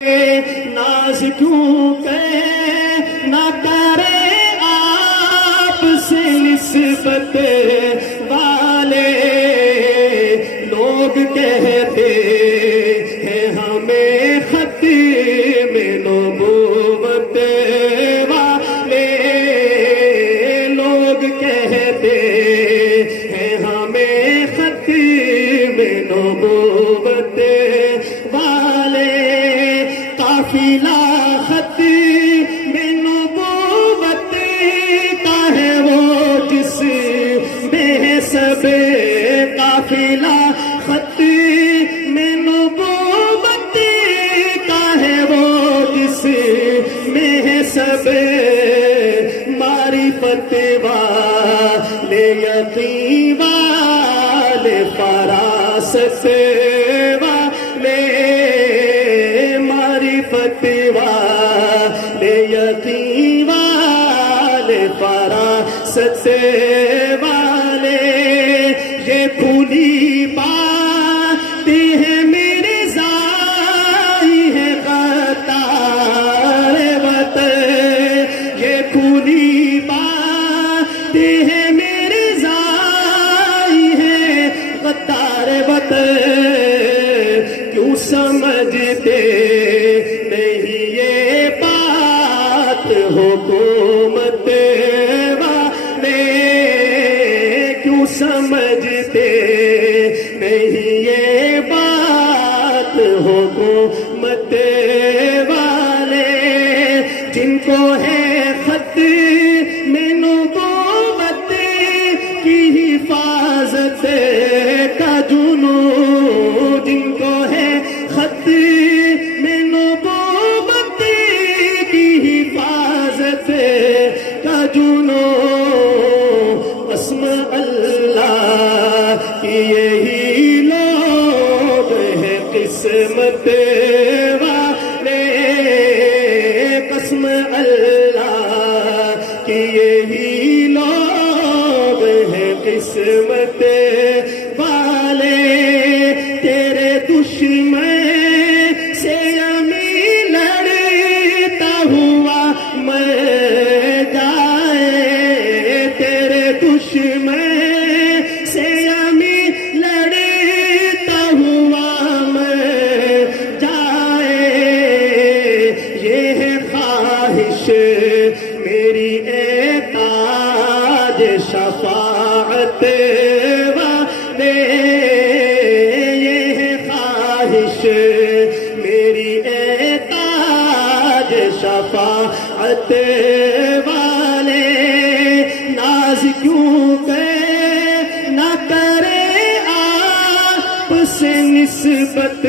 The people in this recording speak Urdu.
ناز کیوں کہ نہ کرے آپ سے نسبت والے لوگ کہتے ہیں ہمیں ختم نبوت والے لوگ کہتے ہیں ہمیں ختم نبوت والے قافلہ ختم نبوت کا ہے وہ جس میں سب قافلہ ختم نبوت کا ہے وہ جس میں سب معرفت والے یقین والے فراست والے معرفت والے یقین والے فراست والے یہ کھلی باتیں ہیں میرے زائی ہے قطار وطن یہ کھلی باتیں ہیں میرے زائی ہے قطار وطن کیوں سمجھتے نہیں یہ بات حکومت والے کیوں سمجھتے نہیں یہ بات حکومت والے جن کو ہے خط میں نبوت کی حفاظت کا جنون جن کو ہے خط میں نبوت کی حفاظت کا جنون قسم اللہ کی یہی لوگ ہیں قسمت والے قسم اللہ کی یہی لوگ ہیں قسمت والے تیرے دشمن سے امی لڑتا ہوا مر جائے تیرے دشمن سے امی لڑتا ہوا مر جائے یہ ہے خواہش میری اے تاج شفاعت والے یہ ہے خواہش میری اے تاج شفاعت والے ناز کیوں کہ نہ کرے آپ سے نسبت